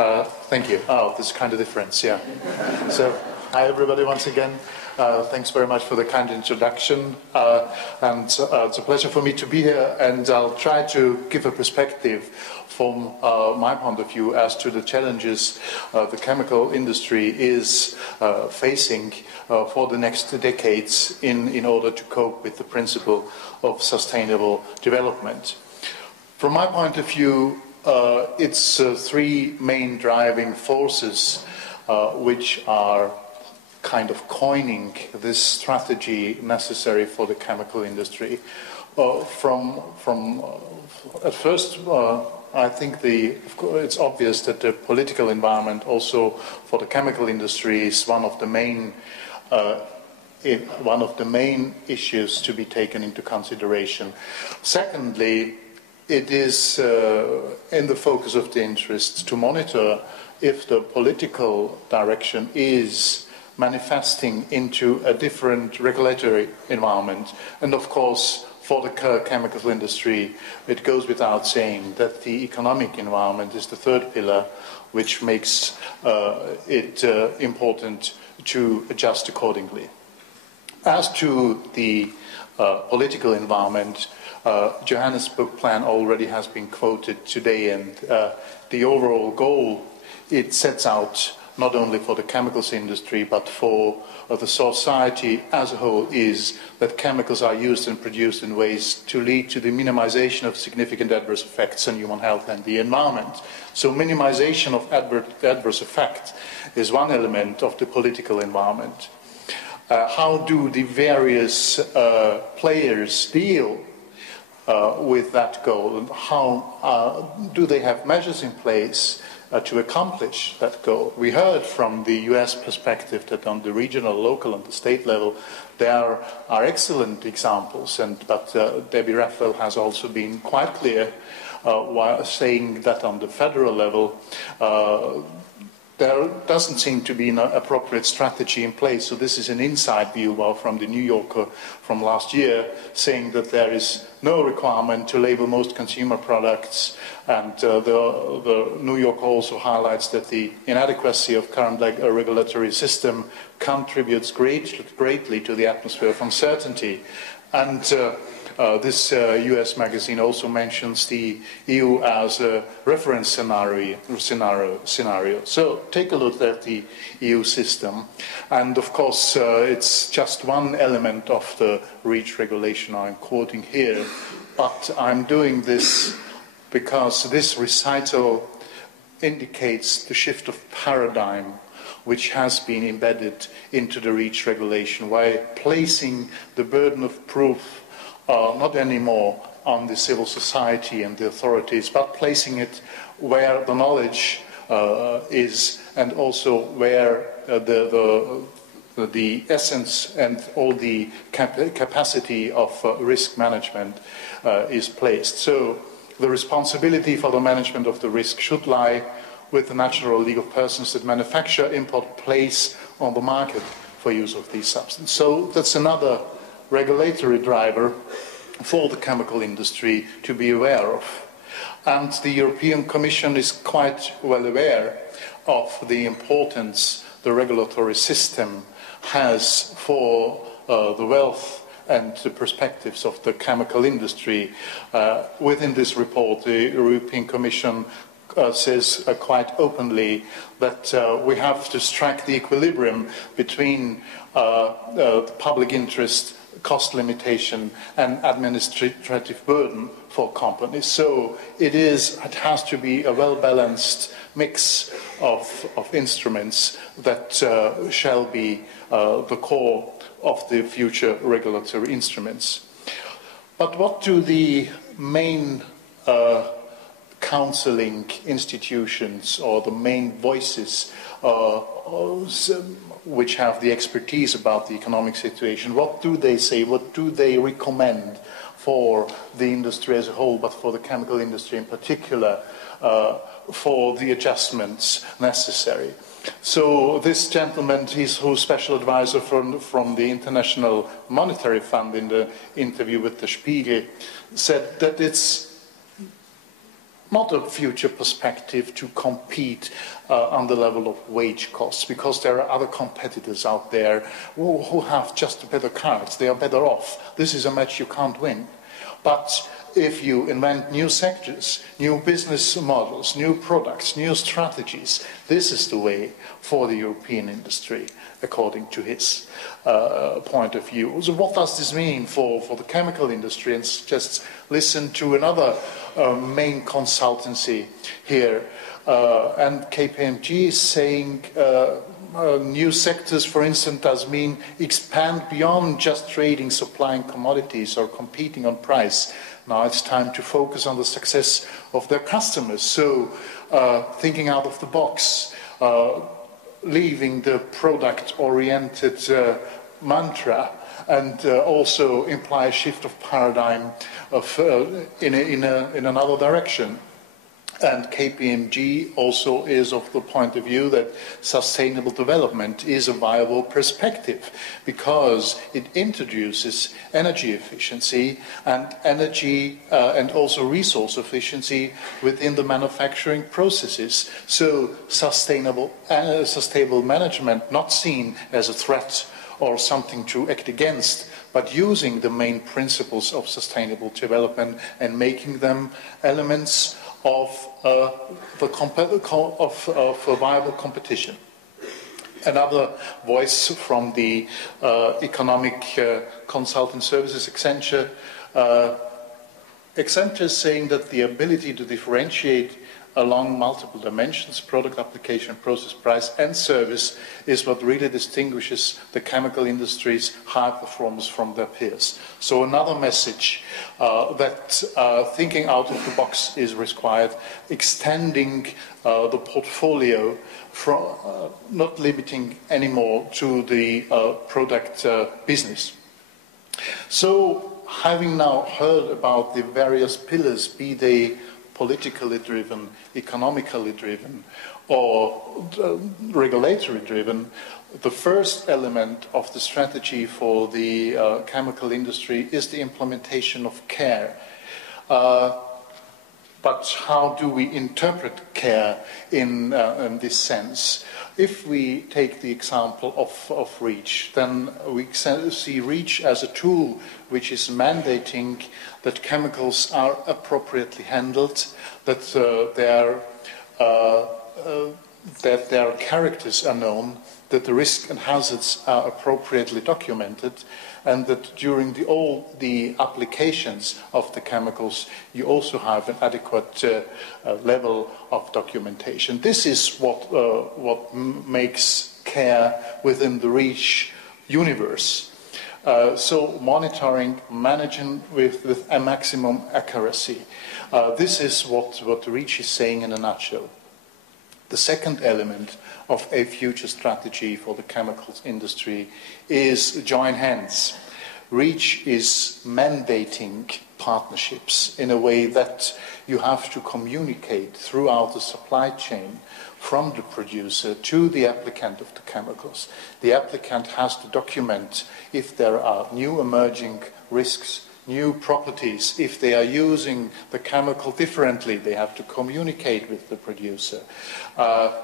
Thank you. Oh, there's kind of difference, yeah. So, hi everybody once again. Thanks very much for the kind introduction. And it's a pleasure for me to be here, and I'll try to give a perspective from my point of view as to the challenges the chemical industry is facing for the next decades in order to cope with the principle of sustainable development. From my point of view, it's three main driving forces which are kind of coining this strategy necessary for the chemical industry. At first, I think it's obvious that the political environment also for the chemical industry is one of the main issues to be taken into consideration. Secondly, it is in the focus of the interest to monitor if the political direction is manifesting into a different regulatory environment. And of course, for the chemical industry, it goes without saying that the economic environment is the third pillar, which makes it important to adjust accordingly. As to the political environment, Johannesburg plan already has been quoted today, and the overall goal it sets out not only for the chemicals industry but for the society as a whole is that chemicals are used and produced in ways to lead to the minimization of significant adverse effects on human health and the environment. So minimization of adverse effect is one element of the political environment. How do the various players deal with that goal, and how do they have measures in place to accomplish that goal? We heard from the US perspective that on the regional, local and the state level there are excellent examples, but Debbie Raphael has also been quite clear while saying that on the federal level there doesn't seem to be an appropriate strategy in place. So this is an inside view from the New Yorker from last year, saying that there is no requirement to label most consumer products, and the New Yorker also highlights that the inadequacy of current regulatory system contributes greatly to the atmosphere of uncertainty. And this US magazine also mentions the EU as a reference scenario. So take a look at the EU system. And of course, it's just one element of the REACH regulation I'm quoting here. But I'm doing this because this recital indicates the shift of paradigm which has been embedded into the REACH regulation, by placing the burden of proof not anymore on the civil society and the authorities, but placing it where the knowledge is, and also where the essence and all the capacity of risk management is placed. So the responsibility for the management of the risk should lie with the natural legal persons that manufacture, import, place on the market for use of these substances. So that's another regulatory driver for the chemical industry to be aware of. And the European Commission is quite well aware of the importance the regulatory system has for the wealth and the perspectives of the chemical industry. Within this report, the European Commission says quite openly that we have to strike the equilibrium between the public interest, cost limitation and administrative burden for companies. So it has to be a well-balanced mix of instruments that shall be the core of the future regulatory instruments. But what do the main counseling institutions or the main voices which have the expertise about the economic situation, what do they say, what do they recommend for the industry as a whole, but for the chemical industry in particular, for the adjustments necessary? So this gentleman, he's who's special advisor from the International Monetary Fund, in the interview with the Spiegel, said that it's not a future perspective to compete on the level of wage costs, because there are other competitors out there who have just better cards. They are better off. This is a match you can't win. But if you invent new sectors, new business models, new products, new strategies, this is the way for the European industry, according to his point of view. So what does this mean for the chemical industry? And just listen to another main consultancy here. And KPMG is saying new sectors, for instance, does mean expand beyond just trading, supplying commodities or competing on price. Now it's time to focus on the success of their customers. So thinking out of the box, leaving the product-oriented mantra, and also imply a shift of paradigm in another direction. And KPMG also is of the point of view that sustainable development is a viable perspective, because it introduces energy efficiency and and also resource efficiency within the manufacturing processes. So sustainable management, not seen as a threat or something to act against, but using the main principles of sustainable development and making them elements of a viable competition. Another voice from the economic consulting services, Accenture. Accenture is saying that the ability to differentiate along multiple dimensions, product, application, process, price and service, is what really distinguishes the chemical industry's high performers from their peers. So another message that thinking out of the box is required, extending the portfolio from not limiting anymore to the product business. So having now heard about the various pillars, be they politically driven, economically driven, or regulatory driven, the first element of the strategy for the chemical industry is the implementation of care. But how do we interpret care in this sense? If we take the example of REACH, then we see REACH as a tool which is mandating that chemicals are appropriately handled, that their characters are known, that the risks and hazards are appropriately documented, and that during all the applications of the chemicals you also have an adequate level of documentation. This is what makes care within the REACH universe. So monitoring, managing with a maximum accuracy. This is what REACH is saying in a nutshell. The second element of a future strategy for the chemicals industry is join hands. REACH is mandating partnerships in a way that you have to communicate throughout the supply chain from the producer to the applicant of the chemicals. The applicant has to document if there are new emerging risks, new properties. If they are using the chemical differently, they have to communicate with the producer.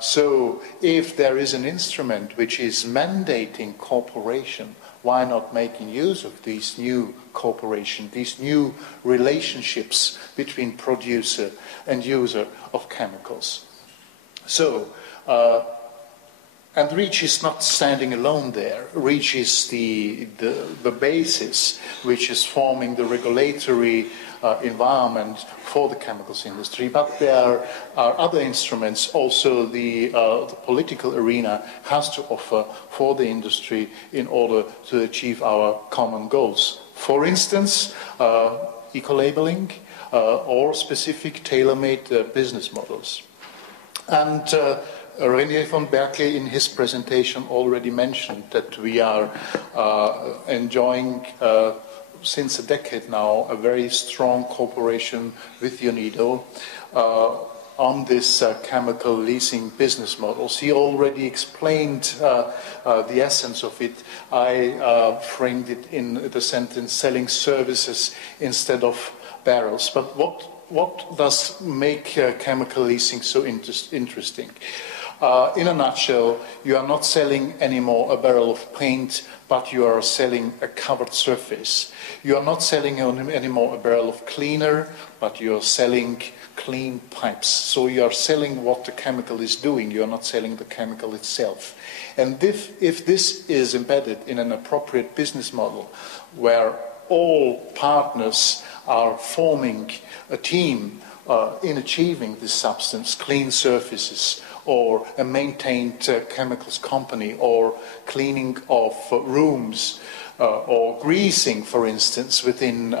So if there is an instrument which is mandating cooperation, why not making use of these new cooperation, these new relationships between producer and user of chemicals? So, and REACH is not standing alone there. REACH is the basis which is forming the regulatory environment for the chemicals industry. But there are other instruments also the political arena has to offer for the industry in order to achieve our common goals. For instance, eco-labeling or specific tailor-made business models. And René von Berkeley in his presentation already mentioned that we are enjoying since a decade now a very strong cooperation with UNIDO on this chemical leasing business models. He already explained the essence of it. I framed it in the sentence selling services instead of barrels. But what does make chemical leasing so interesting? In a nutshell, you are not selling anymore a barrel of paint, but you are selling a covered surface. You are not selling anymore a barrel of cleaner, but you are selling clean pipes. So you are selling what the chemical is doing. You are not selling the chemical itself. And if this is embedded in an appropriate business model, where all partners are forming a team in achieving this substance, clean surfaces, or a maintained chemicals company, or cleaning of rooms, or greasing, for instance, within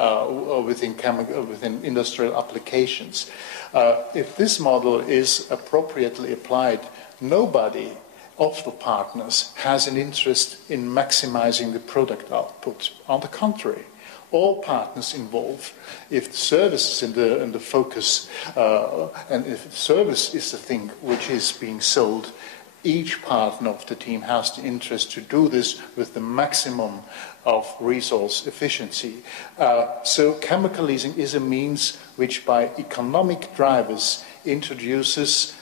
industrial applications. If this model is appropriately applied, nobody of the partners has an interest in maximizing the product output. On the contrary, all partners involved, if the service is in the focus, and if the service is the thing which is being sold, each partner of the team has the interest to do this with the maximum of resource efficiency. So chemical leasing is a means which, by economic drivers, introduces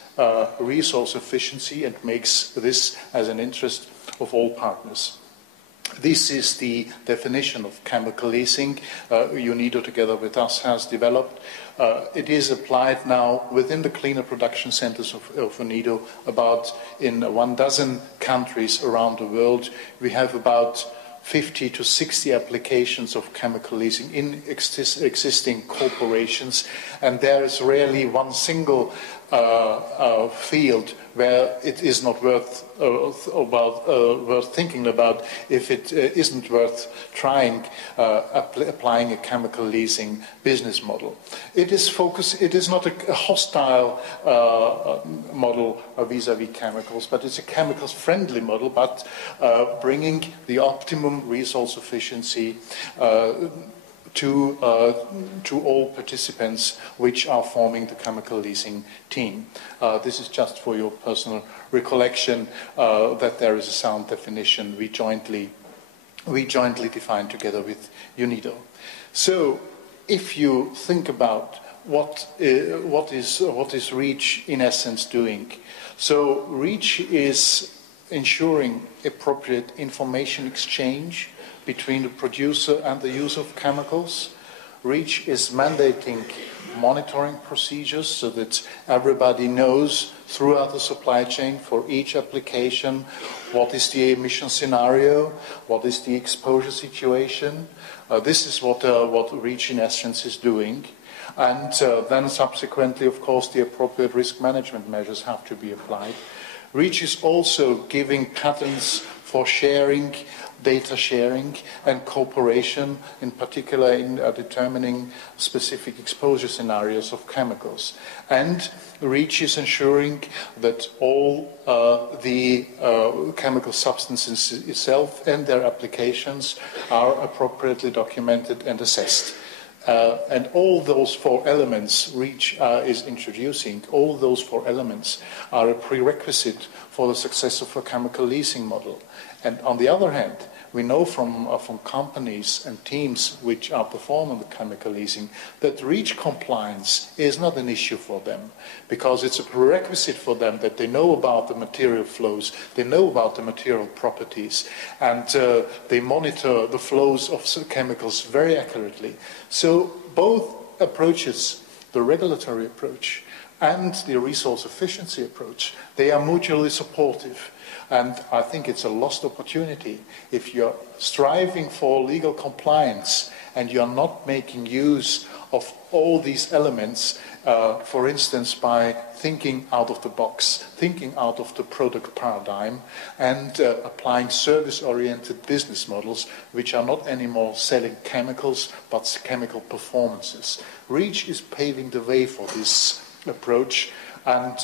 resource efficiency and makes this as an interest of all partners. This is the definition of chemical leasing UNIDO, together with us, has developed. It is applied now within the cleaner production centers of UNIDO, about in 12 countries around the world. We have about 50 to 60 applications of chemical leasing in existing corporations, and there is rarely one single field where it is not worth thinking about if it isn't worth trying applying a chemical leasing business model. It is not a hostile model vis-à-vis chemicals, but it's a chemicals friendly model, but bringing the optimum resource efficiency to all participants which are forming the chemical leasing team. This is just for your personal recollection that there is a sound definition we jointly define together with UNIDO. So, if you think about what is REACH in essence doing, so REACH is ensuring appropriate information exchange between the producer and the user of chemicals. REACH is mandating monitoring procedures so that everybody knows throughout the supply chain for each application what is the emission scenario, what is the exposure situation. This is what REACH in essence is doing. And then subsequently, of course, the appropriate risk management measures have to be applied. REACH is also giving patterns for sharing, data sharing and cooperation, in particular in determining specific exposure scenarios of chemicals. And REACH is ensuring that all the chemical substances itself and their applications are appropriately documented and assessed. And all those four elements REACH is introducing, all those four elements are a prerequisite for the success of a chemical leasing model. And on the other hand, we know from companies and teams which are performing the chemical leasing that REACH compliance is not an issue for them, because it's a prerequisite for them that they know about the material flows, they know about the material properties, and they monitor the flows of chemicals very accurately. So both approaches, the regulatory approach and the resource efficiency approach, they are mutually supportive. And I think it's a lost opportunity if you're striving for legal compliance and you're not making use of all these elements, for instance, by thinking out of the box, thinking out of the product paradigm, and applying service-oriented business models which are not anymore selling chemicals but chemical performances. REACH is paving the way for this approach, and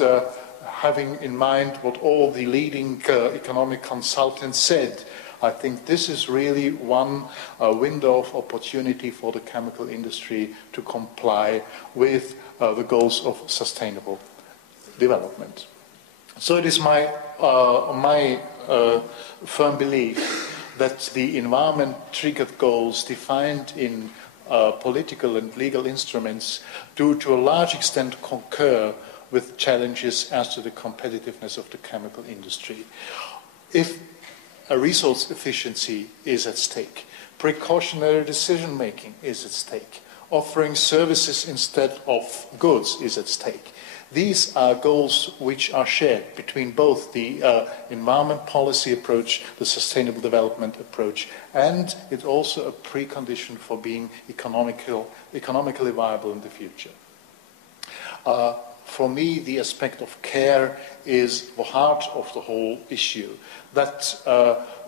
having in mind what all the leading economic consultants said, I think this is really one window of opportunity for the chemical industry to comply with the goals of sustainable development. So it is my firm belief that the environment-triggered goals defined in political and legal instruments do to a large extent concur with challenges as to the competitiveness of the chemical industry. If a resource efficiency is at stake, precautionary decision-making is at stake, offering services instead of goods is at stake. These are goals which are shared between both the environment policy approach, the sustainable development approach, and it's also a precondition for being economically viable in the future. For me, the aspect of care is the heart of the whole issue, that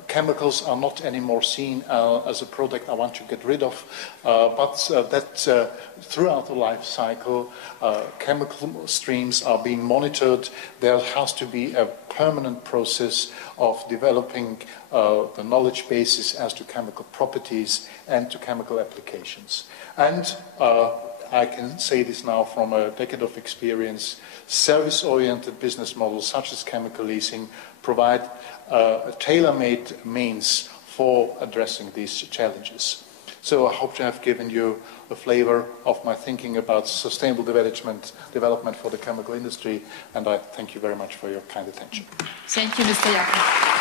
chemicals are not anymore seen as a product I want to get rid of, but that throughout the life cycle, chemical streams are being monitored. There has to be a permanent process of developing the knowledge basis as to chemical properties and to chemical applications. And I can say this now from a decade of experience, service-oriented business models such as chemical leasing provide a tailor-made means for addressing these challenges. So I hope to have given you a flavor of my thinking about sustainable development for the chemical industry, and I thank you very much for your kind attention. Thank you, Mr. Jakl.